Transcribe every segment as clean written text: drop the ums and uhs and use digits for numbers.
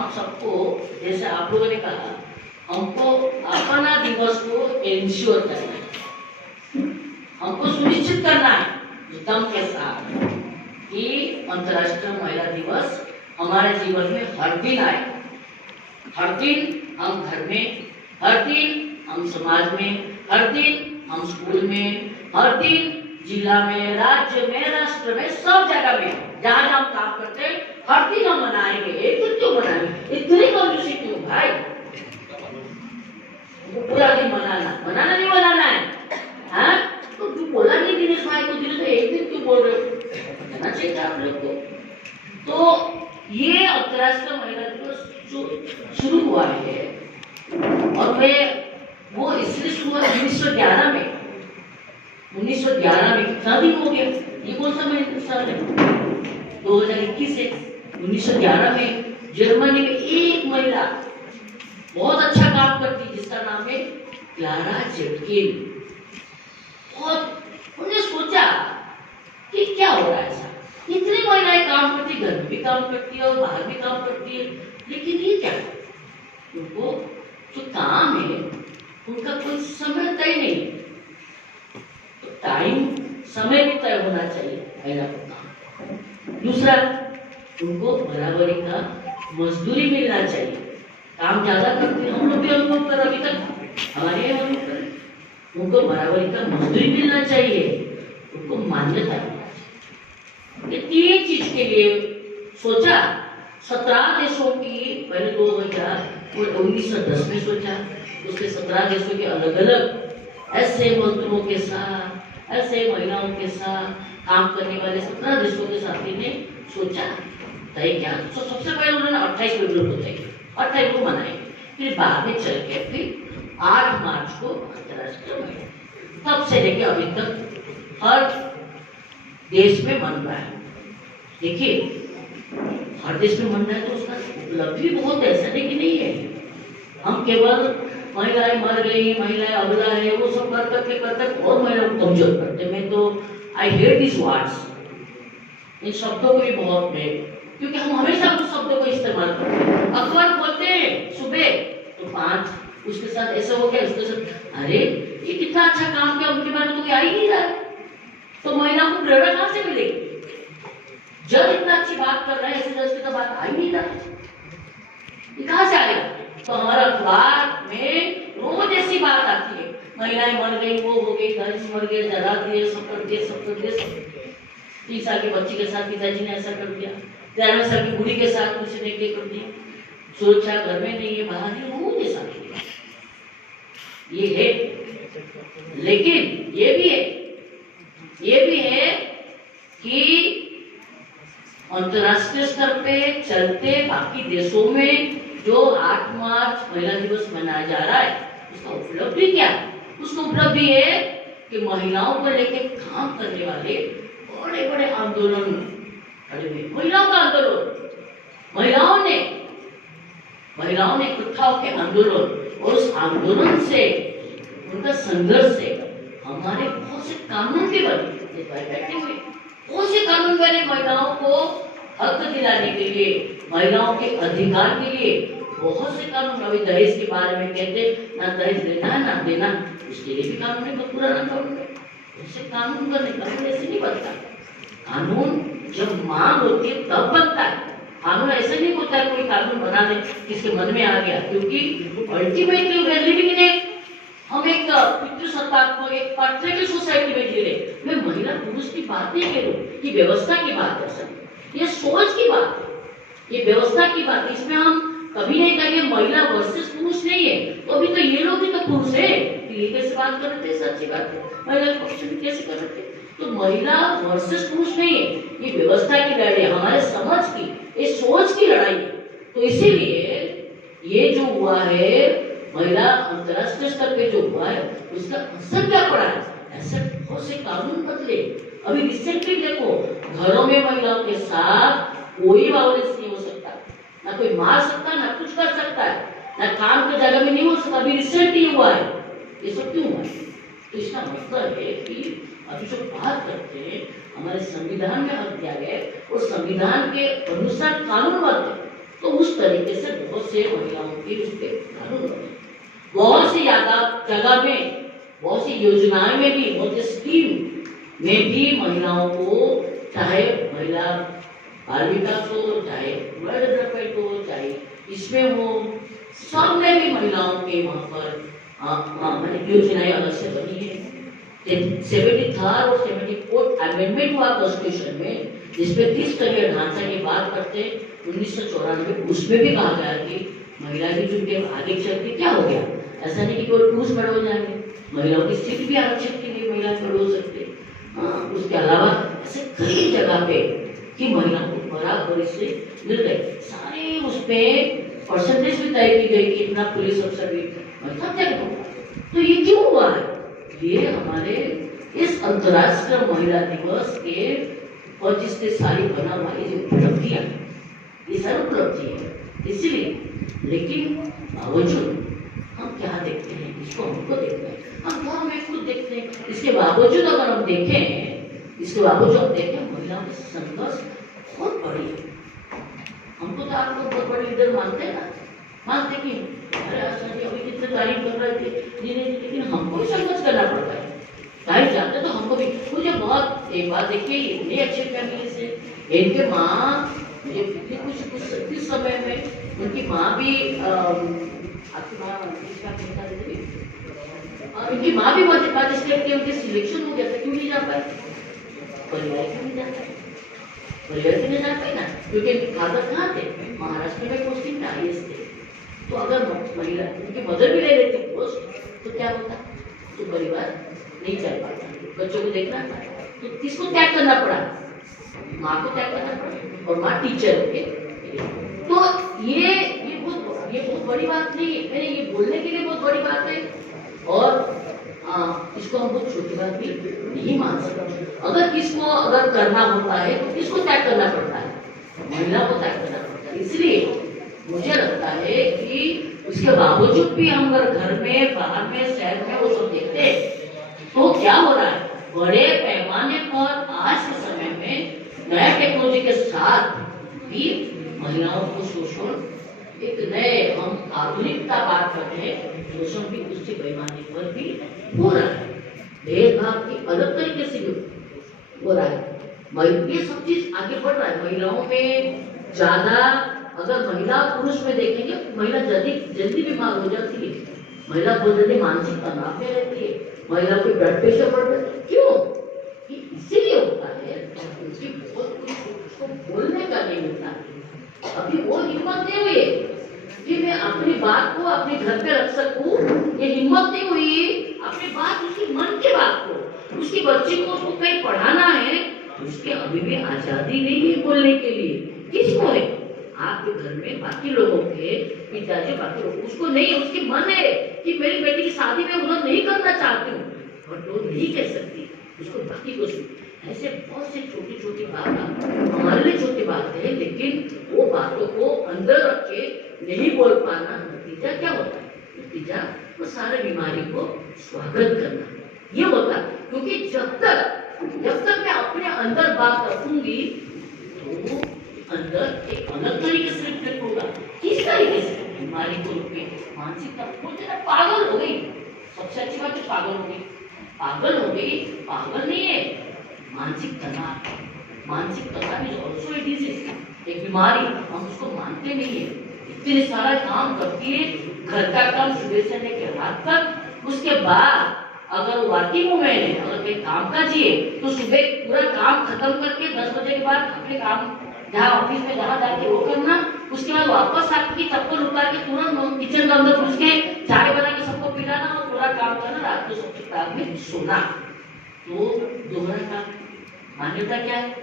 हम सबको, जैसे आप लोगों ने कहा, हमको अपना दिवस को इंश्योर करना है, हमको सुनिश्चित करना है दम के साथ कि अंतर्राष्ट्रीय महिला दिवस हमारे जीवन में हर दिन आए। हर दिन हम घर में, हर दिन हम समाज में, हर दिन हम स्कूल में, हर दिन जिला में, राज्य में, राष्ट्र में, सब जगह में जहाँ हम काम करते हैं, हर दिन हम मनाएंगे। एक दिन क्यों मनाएंगे? इतनी कंजूसी क्यों भाई? तो पूरा दिन बनाना नहीं बनाना है, हाँ? तो तू बोला नहीं दिनेश भाई को, दिनेश भाई एक दिन क्यों बोल रहे हो? कहना चाहिए था आप लोग को। तो ये अंतर्राष्ट्रीय महिला दिवस जो शुरू हुआ है, और वो इसलिए शुरू हुआ 1911 में। 1911 में कितना दिन हो गया? ये कौन सा साल है? 2021 है। 1911 में जर्मनी में एक महिला बहुत अच्छा काम करती, जिसका नाम है क्लारा जेटकिन। और उन्होंने सोचा कि क्या हो रहा है ऐसा, इतनी महिलाएं काम करती, घर में भी काम करती है और बाहर भी काम करती है, लेकिन ये क्या, उनको जो काम है उनका कोई समय तय नहीं। तो टाइम, समय भी तय होना चाहिए महिला को काम। दूसरा, उनको बराबरी का मजदूरी मिलना चाहिए। काम ज्यादा करते हैं, हम लोग भी अनुभव कर, अभी तक हमारे यहाँ अनुभव कर, उनको बराबरी का मजदूरी मिलना चाहिए, उनको मान्यता मिलना चाहिए। ये तीन चीज के लिए सोचा। 17 देशों की, पहले 1910 में सोचा, उसके 17 देशों के अलग अलग ऐसे मजदूरों के साथ, ऐसे महिलाओं के साथ काम करने वाले 17 देशों के साथ ने सोचा, तय किया। तो सबसे पहले उन्होंने 28 फरवरी को तय किया, 28 को मनाएंगे। फिर बाद में चल के फिर 8 मार्च को अंतर्राष्ट्रीय महिला, तब से लेके अभी तक हर देश में मन रहा है। देखिए, हर देश में मन रहा है तो उसका उपलब्धि बहुत ऐसा नहीं कि नहीं है। हम केवल महिलाएं मर गई, महिलाएं अबला है, वो सब कर करके और महिलाओं को कमजोर करते। मैं तो आई हेट दिस वर्ड्स, इन शब्दों को भी बहुत मैं, क्योंकि हम हमेशा उस शब्दों को इस्तेमाल करते हैं। अखबार खोलते हैं सुबह तो 5, उसके साथ ऐसा हो गया, उसके साथ, अरे ये कितना अच्छा काम किया, उनके बारे में तो कोई आ ही नहीं रहा। तो महिलाओं को प्रेरणा कहाँ से मिलेगी? जब इतना अच्छी बात कर रहे हैं, ऐसे जैसे तो बात आ ही नहीं रहा, ये कहाँ से आएगा? तो हमारा अखबार में रोज ऐसी बात आती है, महिलाएं मर गई, वो हो गई, घर मर गए, जला दिए, सब कर दिए, सब कर दिए, सब कर दिए। 30 साल के बच्चे के साथ पिताजी ने ऐसा कर दिया, 13 साल की बुढ़ी के साथ किसी ने क्या कर दिया, सुरक्षा घर में नहीं है, बाहर नहीं, रोज ऐसा ये है। लेकिन ये भी है कि अंतर्राष्ट्रीय स्तर पे चलते बाकी देशों में जो 8 मार्च महिला दिवस मनाया जा रहा है, उसका उपलब्धि क्या है? उसका उपलब्धि है कि महिलाओं को लेकर काम करने वाले बड़े बड़े आंदोलन खड़े हुए। महिलाओं का आंदोलन, महिलाओं ने इकट्ठा होकर आंदोलन, और उस आंदोलन से, उनका संघर्ष से हमारे बहुत से कानून भी बने। बैठे हुए बहुत से कानून बने महिलाओं को हक दिलाने के लिए, महिलाओं के अधिकार के लिए। बहुत से कानून, अभी दहेज के बारे में कहते, ना दहेज देना है ना देना, उसके लिए भी कानून है, पुराना कानून है। उससे कानून का निकाल ऐसे नहीं बनता। कानून जब मांग होती है तब बनता है। कानून ऐसे नहीं होता है कोई कानून बना दे किसके मन में आ गया, क्योंकि ultimately we are living in हम एक पितृसत्तात्मक, एक पैट्रियार्कल सोसाइटी में जी रहे। मैं महिला पुरुष की बात नहीं कर रही हूँ, ये व्यवस्था की बात है सर, ये सोच की बात है, ये व्यवस्था की बात है। इसमें हम कभी नहीं कहेंगे महिला वर्सेस पुरुष नहीं है। तो अभी तो ये लोग भी तो पुरुष है, ये कैसे बात कर रहे थे? सच्ची बात है, महिला पक्ष में कैसे कर रहे थे? तो महिला वर्सेस पुरुष नहीं है, ये व्यवस्था की लड़ाई है, हमारे समाज की, ये सोच की लड़ाई है। तो इसीलिए ये जो हुआ है महिला अंतर्राष्ट्रीय स्तर पे जो हुआ है, उसका असर क्या पड़ा है? ऐसे बहुत से कानून बदले। अभी रिसेंटली देखो, घरों में महिलाओं के साथ कोई वायलेंस नहीं हो सकता, ना कोई मार सकता, ना कुछ कर सकता है, ना काम की जगह में नहीं हो सकता। अभी रिसेंटली हुआ है, ये सब क्यों हुआ है? तो इसका मतलब है कि अभी जो बात करते हैं, हमारे संविधान में हक दिया गया और संविधान के अनुसार कानून बनते, तो उस तरीके से बहुत से महिलाओं की उस पर कानून बने, बहुत सी जगह में, बहुत सी योजनाएं में भी, बहुत सी स्कीम में भी महिलाओं को, चाहे महिला बाल विकास हो, चाहे रूरल डेवलपमेंट हो, चाहे इसमें हो, सब में भी महिलाओं के वहां पर योजनाएं अलग से बनी है। 73rd और 74th अमेंडमेंट हुआ कॉन्स्टिट्यूशन में, जिसपे 30 स्तरीय ढांचा की बात करते 1994, उसमें भी कहा गया कि महिला की चुनके आगे चलती क्या हो गया, ऐसा नहीं कि केवल पुरुष बड़े हो जाएंगे, महिलाओं की सीट भी आरक्षित के लिए महिला बड़े हो सकते। उसके अलावा ऐसे कई जगह पे कि महिलाओं को बराबरी से मिल गए, सारे उसपे परसेंटेज भी तय की गई कि इतना पुलिस अफसर भी तो ये क्यों हुआ है? ये हमारे इस अंतर्राष्ट्रीय महिला दिवस के 25 साल बना हुआ ये उपलब्धियां, ये सब उपलब्धि है। इसलिए लेकिन बावजूद हम क्या देखते हैं, इसको हमको देखना है, हम क्या हमें खुद देखते हैं। इसके बावजूद अगर हम देखें, इसके बावजूद हम देखें महिलाओं की संघर्ष बहुत बड़ी है। हमको तो आप लोग बहुत बड़े लीडर मानते हैं ना, मानते कि अरे आशा जी अभी कितने तारीफ कर रहे थे, लेकिन हमको भी संघर्ष करना पड़ता है। तारीफ जानते तो हमको भी, मुझे बहुत एक बात देखिए, इतनी अच्छी फैमिली से इनके माँ, मुझे कुछ समय में उनकी माँ भी, आपकी माँ उनकी माँ भी मजिस्ट्रेट के उनके सिलेक्शन हो गया था, क्यों नहीं जा पाए? परिवार क्यों नहीं जाता? परिवार क्यों नहीं जा पाए ना, क्योंकि फादर कहाँ थे? महाराष्ट्र में पोस्टिंग था, IAS थे। तो अगर महिला उनकी मदर भी ले लेती पोस्ट तो क्या होता? तो परिवार नहीं चल पाता, बच्चों को देखना पड़ा, तो किसको त्याग करना पड़ा? माँ को त्याग करना पड़ा, और माँ टीचर होके। तो ये बहुत बड़ी बात नहीं है, मैंने ये बोलने के लिए बहुत बड़ी बात है, और इसको हम बहुत छोटी बात भी नहीं मान सकते। अगर किसको अगर करना होता है तो किसको त्याग करना पड़ता है? महिला को त्याग करना पड़ता है। इसलिए मुझे लगता है कि उसके बावजूद भी हम अगर घर में, बाहर में, शहर में वो सब देखते हैं तो क्या हो रहा है, बड़े पैमाने पर आज के समय में नया टेक्नोलॉजी के साथ भी महिलाओं को शोषण, एक नए हम आधुनिकता बात करते हैं, शोषण भी उससे बेईमानी पर भी हो रहा है, भेदभाव की अलग तरीके से भी हो रहा है। ये सब चीज आगे बढ़ रहा है। महिलाओं में ज्यादा, अगर महिला पुरुष में देखेंगे, महिला जल्दी बीमार हो जाती है, महिला बहुत जल्दी मानसिक तनाव में रहती है, महिला को ब्लड प्रेशर बढ़ जाता है। क्यों? इसीलिए होता है क्योंकि बहुत कुछ उसको बोलने का नहीं मिलता, अभी वो हिम्मत नहीं हुई कि मैं अपनी बात को अपने घर पे रख सकूं, ये हिम्मत नहीं हुई अपनी बात, उसकी मन की बात को, उसकी बच्ची को उसको कहीं पढ़ाना है, उसके अभी भी आजादी नहीं है बोलने के लिए। किसको है? आपके घर में बाकी लोगों के पिताजी, बाकी लोग, उसको नहीं, उसकी मन है कि मेरी बेटी की शादी में उन्हें नहीं करना चाहती हूँ, बट वो नहीं कह सकती, उसको बाकी को ऐसे बहुत सी छोटी छोटी बात हमारे लिए छोटी बात है, लेकिन वो बातों को अंदर रख के नहीं बोल पाना, नतीजा क्या होता है? नतीजा वो सारे बीमारी को स्वागत करना ये होता है। क्योंकि जब तक मैं अपने अंदर बात रखूंगी तो अंदर एक अलग तरीके से रिफ्लेक्ट होगा। किस तरीके से? बीमारी को रोके, मानसिकता बोलते ना, पागल हो गई, सबसे अच्छी बात है पागल हो गई, पागल हो गई, पागल नहीं है, मानसिक तनाव, मानसिक तनाव इज ऑल्सो ए डिजीज, एक बीमारी, हम उसको मानते नहीं है। इतने सारा काम करती है, घर का काम सुबह से लेकर रात तक, उसके बाद अगर वर्किंग वुमेन है, अगर कोई काम काज है तो सुबह पूरा काम खत्म करके 10 बजे के बाद अपने काम जहाँ ऑफिस में जहाँ जाके वो करना, उसके बाद वापस आके चप्पल उतार के तुरंत किचन के अंदर घुस के चाय बना के सबको पिलाना और पूरा काम करना, रात को सबके साथ में सोना, तो दोहरा काम। मान्यता क्या है?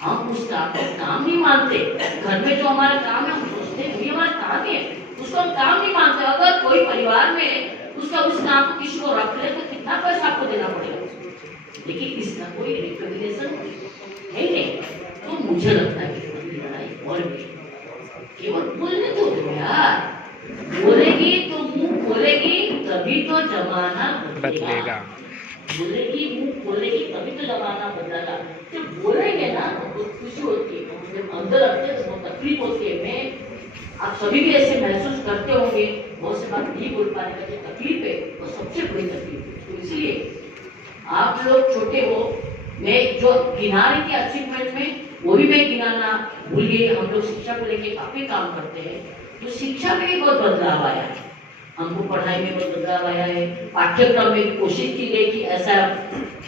हम उस काम नहीं मानते, घर में जो हमारा काम है हम सोचते हैं हमारा काम है, उसको हम काम नहीं मानते। अगर कोई परिवार में उसका उस काम को किसी को रख ले तो कितना पैसा आपको देना पड़ेगा, लेकिन इसका कोई रिकॉग्निशन है नहीं। तो मुझे लगता है कि लड़ाई और भी केवल बोलने को दो यार, बोलेगी तो मुंह खोलेगी तभी तो जमाना बदलेगा, बोलेगी मुंह खोलेगी तभी तो जमाना बदलेगा। जब बोलेंगे ना तो खुशी होती है, जब अंदर रखते तो बहुत तकलीफ होती है। मैं आप सभी भी ऐसे महसूस करते होंगे, बहुत से बात नहीं बोल पाने का जो तकलीफ है वो सबसे बड़ी तकलीफ है। तो इसलिए आप लोग छोटे हो, मैं जो गिना रही थी अचीवमेंट में वो भी मैं गिनाना भूल गई। हम लोग शिक्षा को लेके काफी काम करते हैं, तो शिक्षा में भी बहुत बदलाव आया है, हमको पढ़ाई में बहुत बदलाव आया है। पाठ्यक्रम में भी कोशिश की गई कि ऐसा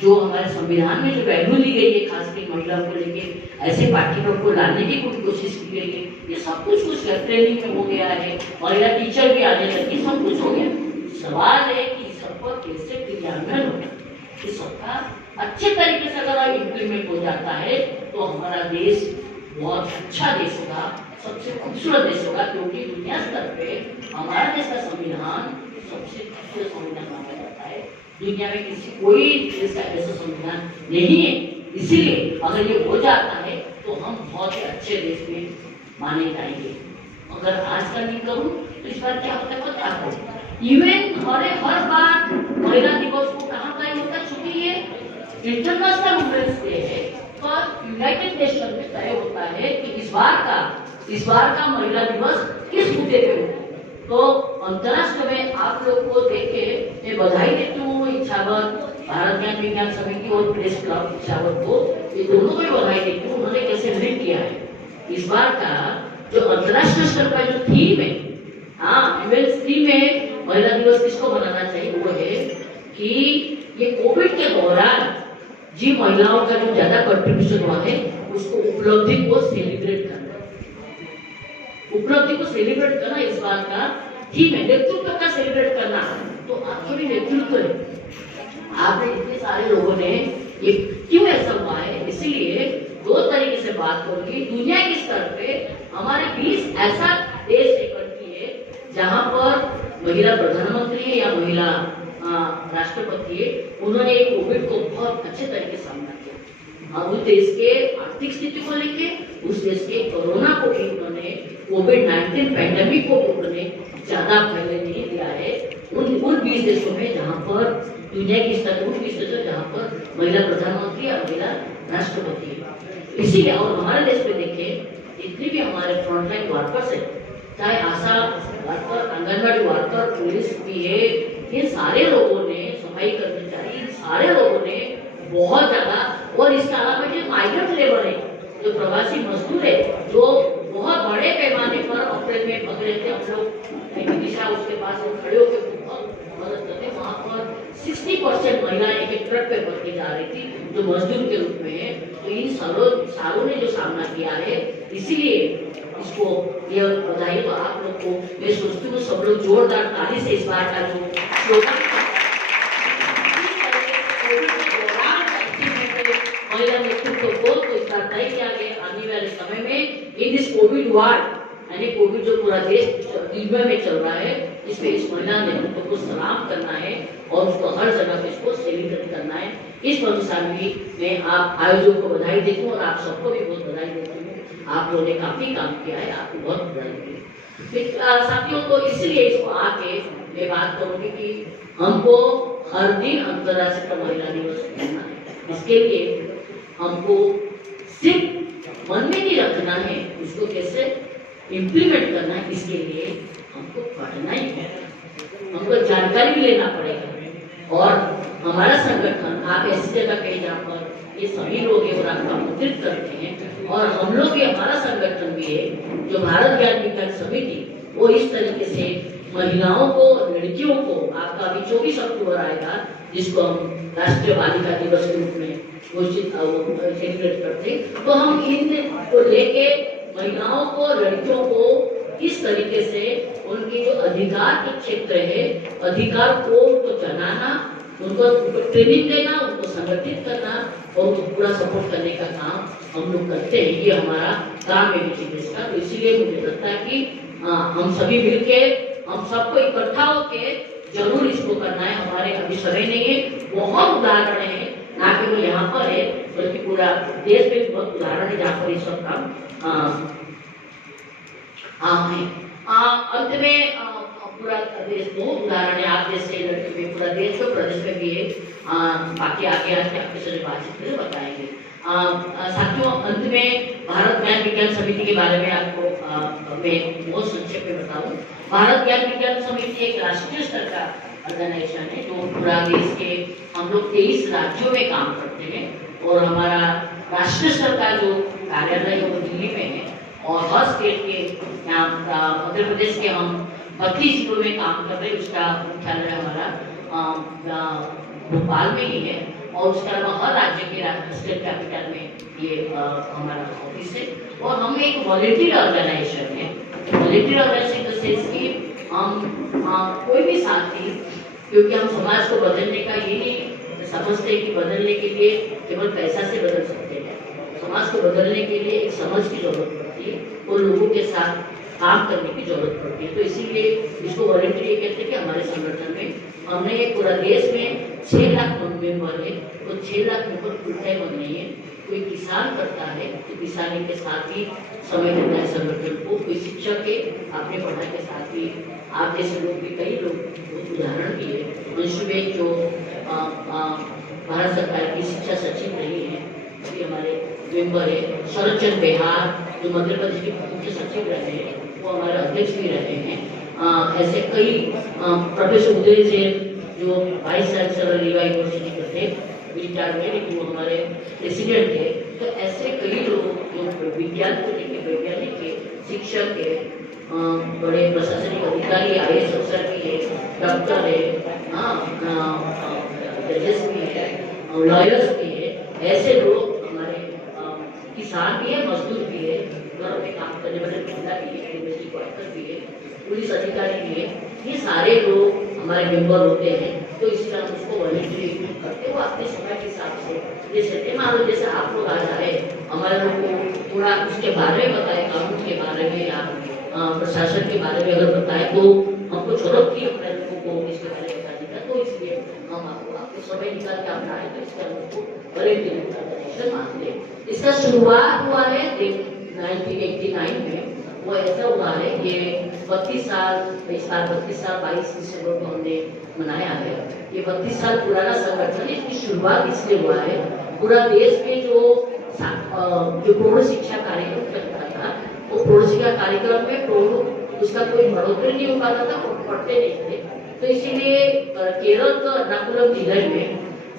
जो हमारे संविधान में जो वैल्यू दी गई है खासकर महिलाओं को लेके, ऐसे पाठ्यक्रम को लाने की पूरी कोशिश की गई है। ये सब कुछ ट्रेनिंग में हो गया है, महिला टीचर भी आने लगी, सब कुछ हो गया। सवाल है कि सब पर कैसे क्रियान्वयन होगा, इस सबका अच्छे तरीके से अगर इम्प्लीमेंट हो जाता है तो हमारा देश बहुत अच्छा देश होगा, सबसे खूबसूरत देश होगा, क्योंकि दुनिया स्तर पे हमारा देश का संविधान सबसे खूबसूरत संविधान माना जाता है। दुनिया में किसी कोई देश का ऐसा संविधान नहीं है। इसीलिए अगर ये हो जाता है तो हम बहुत ही अच्छे देश में माने जाएंगे। अगर आज का नहीं करूँ तो इस बार क्या होता है पता है आपको? इवन हर बार महिला दिवस को कहाँ का होता है छुट्टी है, इंटरनेशनल वुमेन्स डे है, पर यूनाइटेड नेशन में तय होता है कि इस बार का महिला दिवस किस मुद्दे पे हो। तो अंतरराष्ट्रीय में आप लोग को देख के मैं बधाई देती हूँ इच्छावत, भारत ज्ञान विज्ञान समिति और प्रेस क्लब इच्छावत को, ये दोनों को बधाई देती हूँ। उन्होंने कैसे लीड किया है इस बार का जो अंतरराष्ट्रीय स्तर का जो थीम है, हाँ वुमेन्स थीम में महिला दिवस किसको मनाना चाहिए, वो है कि ये कोविड के दौरान जी महिलाओं का जो ज्यादा कंट्रीब्यूशन हुआ है उसको उपलब्धि को सेलिब्रेट करना, उपलब्धि को सेलिब्रेट करना इस बात का थीम है। नेतृत्व का सेलिब्रेट करना, तो आपके भी नेतृत्व है, आपने इतने सारे लोगों ने ये क्यों ऐसा हुआ है, इसीलिए दो तरीके से बात करूंगी। दुनिया के स्तर पे हमारे 20 ऐसा देश है, कंट्री है जहां पर महिला प्रधानमंत्री है या महिला राष्ट्रपति है, उन्होंने कोविड को बहुत अच्छे तरीके से सामना किया। उस देश के आर्थिक स्थिति को लेके, उस देश के कोरोना को भी उन्होंने, कोविड-19 पैंडेमिक को उन्होंने ज्यादा फैलने नहीं दिया है। उन 20 देशों में जहाँ पर दुनिया की स्तर, उन 20 देशों जहाँ पर महिला प्रधानमंत्री या महिला राष्ट्रपति है। इसीलिए और हमारे देश में देखें, जितने भी हमारे फ्रंटलाइन वर्कर्स है, चाहे आशा वर्कर, आंगनबाड़ी वर्कर, पुलिस भी है, ये सारे लोगों ने, सफाई कर्मचारी, सारे लोगों ने बहुत ज्यादा, और इसके अलावा जो माइग्रेंट लेबर है, जो प्रवासी मजदूर है, जो बहुत बड़े पैमाने पर अप्रैल में पकड़े थे हम लोग, दिशा उसके पास वो खड़े होकर मदद करते, वहाँ पर 60% महिलाएं एक ट्रक पे भर के जा रही थी जो मजदूर के रूप में है। तो इन सालों ने जो सामना किया है, इसीलिए इसको ये बधाई तो आप लोग को मैं सोचती हूँ सब लोग जोरदार ताली से इस बार का जो स्लोगन महिला नेतृत्व को तो इस बार तय किया गया आने वाले समय में इन दिस कोविड वार्ड, यानी कोविड जो पूरा देश दुनिया में चल रहा है, इसमें इस महिला नेतृत्व को सलाम करना है और उसको हर जगह पे इसको सेलिब्रेट करना है। इस अनुसार भी मैं आप आयोजकों को बधाई देती हूँ और आप सबको भी बहुत बधाई देती हूँ। आप लोगों ने काफी काम किया है, आपको बहुत बधाई दी। साथियों, तो इसलिए इसको आके मैं बात करूंगी कि हमको हर दिन अंतर्राष्ट्रीय महिला दिवस मनाना है। इसके लिए हमको सिर्फ मन में नहीं रखना है, उसको कैसे इम्प्लीमेंट करना है, इसके लिए हमको पढ़ना ही है, हमको जानकारी भी लेना पड़ेगा। और हमारा संगठन, आप ऐसी जगह पे जहाँ पर ये सभी लोग हैं और आपको आमंत्रित करते हैं, और हम लोग भी, हमारा संगठन भी है जो भारत ज्ञान विज्ञान समिति, वो इस तरीके से महिलाओं को, लड़कियों को, आपका अभी 24 अक्टूबर आएगा जिसको हम राष्ट्रीय बालिका दिवस के रूप में घोषित सेलिब्रेट करते हैं, तो हम इन को लेके महिलाओं को, लड़कियों को इस तरीके से उनके जो अधिकार के क्षेत्र है, अधिकार को उनको जनाना, उनको ट्रेनिंग देना, उनको संगठित करना और उनको पूरा सपोर्ट करने का काम हम लोग करते हैं। ये हमारा काम है विचित्र का। तो इसीलिए मुझे लगता है कि हम सभी मिलके, हम सबको इकट्ठा होके जरूर इसको करना है। हमारे अभी समय नहीं है, बहुत उदाहरण है, ना केवल यहाँ पर है बल्कि पूरा देश में बहुत उदाहरण है जहाँ पर ये सब काम है। अंत में पूरा देश बहुत उदाहरण है, आप जैसे लड़की में पूरा देश तो प्रदेश में भी है, बाकी आगे आके आपके साथ बातचीत में बताएंगे। साथियों, अंत में भारत ज्ञान विज्ञान समिति के बारे में आपको मैं बहुत संक्षेप में बताऊं, भारत ज्ञान विज्ञान समिति एक राष्ट्रीय स्तर का ऑर्गेनाइजेशन है जो पूरा देश के हम लोग 23 राज्यों में काम करते हैं और हमारा राष्ट्रीय स्तर का जो कार्यालय है वो दिल्ली में है और हर स्टेट के यहाँ मध्य प्रदेश के हम 32 जिलों में काम कर रहे हैं। उसका मुख्यालय हमारा भोपाल में ही है और उसके अलावा हर राज्य के स्टेट कैपिटल में ये हमारा ऑफिस है और हम एक वॉलंटियर ऑर्गेनाइजेशन है। Volunteer organisation in the sense कि हम कोई भी साथी, क्योंकि हम समाज को बदलने का ये नहीं समझते कि बदलने के लिए केवल पैसा से बदल सकते हैं। समाज को बदलने के लिए एक समझ की जरूरत पड़ती है और लोगों के साथ काम करने की जरूरत पड़ती है। तो इसीलिए इसको वॉलंटियर ये कहते हैं कि हमारे संगठन में हमने पूरा देश में 6 लाख मेंबर है तो 6 लाख मेंबर फुल टाइम नहीं है। कोई किसान करता है तो किसानी के साथ ही समय देता है संगठन को, कोई शिक्षक है अपने पढ़ाई के साथ ही, आप जैसे लोग भी कई लोग उदाहरण भी है। अंशुबेन जो भारत सरकार की शिक्षा सचिव रही है ये हमारे मेंबर है। शरद चंद्र बिहार जो मध्य प्रदेश के मुख्य सचिव रहे हैं वो हमारे अध्यक्ष भी रहे हैं। ऐसे कई प्रोफेसर उदय जैन जो वाइस चांसलर रीवा यूनिवर्सिटी के थे रिटायर्ड में, लेकिन वो हमारे प्रेसिडेंट थे। तो ऐसे कई लोग जो विज्ञान को लेकर वैज्ञानिक के, शिक्षक के, बड़े प्रशासनिक अधिकारी, IAS अफसर भी है, डॉक्टर है, जजेस भी है, लॉयर्स भी है। ऐसे लोग हमारे किसान भी है, मजदूर भी है, घर में काम करने वाले महिला भी है, यूनिवर्सिटी वर्कर भी है, पुलिस अधिकारी भी है। ये सारे लोग हमारे मेंबर होते हैं। तो इस तरह उसको वॉलंटियरली करते वो अपने समय के हिसाब से, जैसे मान लो जैसे आप लोग आ जाए हमारे लोग को पूरा उसके बारे में बताए, कानून के बारे में या प्रशासन के बारे में अगर बताए तो हमको जरूरत थी अपने लोगों को इसके बारे में बताने का। तो इसलिए हम आपको समय निकाल के आप आए तो इसका हमको वॉलंटियर ऑर्गेनाइजेशन मानते हैं। इसका शुरुआत हुआ है 1989 में। वो ऐसा हुआ है ये 32 साल 22 दिसंबर को हमने मनाया है। ये 32 साल पुराना संगठन है। इसकी शुरुआत इसलिए हुआ है पूरा देश में जो प्रौढ़ शिक्षा कार्यक्रम चलता था वो प्रौढ़ शिक्षा कार्यक्रम में प्रौढ़ उसका कोई बढ़ोतरी नहीं हो पाता था, पढ़ते नहीं थे। तो इसीलिए केरल के एर्नाकुलम जिले में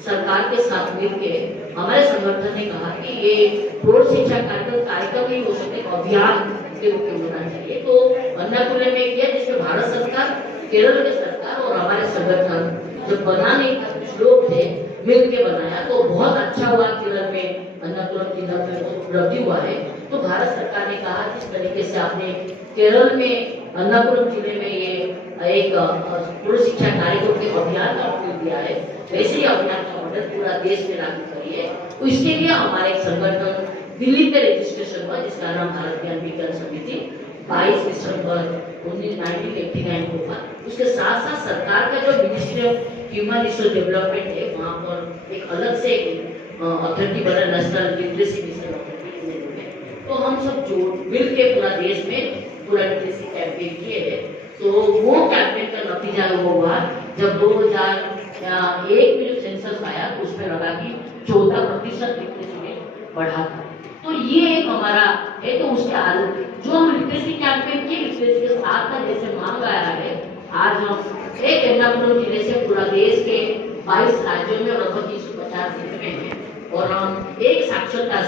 सरकार के साथ मिलकर हमारे संगठन ने कहा कि ये प्रौढ़ शिक्षा कार्यक्रम नहीं हो सकते, अभियान के रूप में होना चाहिए। तो एर्नाकुलम में किया जिसमें भारत सरकार, केरल की सरकार और हमारे संगठन जब बनाने कुछ लोग थे मिल के बनाया तो बहुत अच्छा हुआ। केरल में एर्नाकुलम जिला में उपलब्धि हुआ है। तो भारत सरकार ने कहा जिस तरीके से आपने केरल में एर्नाकुलम जिले में ये एक प्रौढ़ शिक्षा कार्यक्रम के अभियान का उपयोग दिया है, वैसे ही अभियान का मदद पूरा देश में लागू करी है। तो इसके लिए हमारे संगठन दिल्ली में रजिस्ट्रेशन हुआ जिसका नाम भारत ज्ञान विज्ञान समिति 22 दिसंबर 1989 को हुआ। उसके साथ साथ सरकार का जो ministry of human resource development है वहाँ पर एक अलग से अथॉरिटी बना, नेशनल लिटरेसी मिशन अथॉरिटी। तो हम सब जो मिल के पूरा देश में पूरा लिटरेसी कैंपेन किए हैं। तो वो कैंपेन का नतीजा वो हुआ जब 2001 में जो सेंसस आया उसमें लगा कि 14% लिटरेसी में बढ़ा था। तो ये एक हमारा है। तो उसके जो हम लिटरेसी कैंपेन किए लिटरेसी के साथ का जैसे मांग आया है, आज हम एक एर्नाकुलम जिले से पूरा देश के 22 राज्यों में लगभग 350 जिले में हैं और हम एक साक्षरता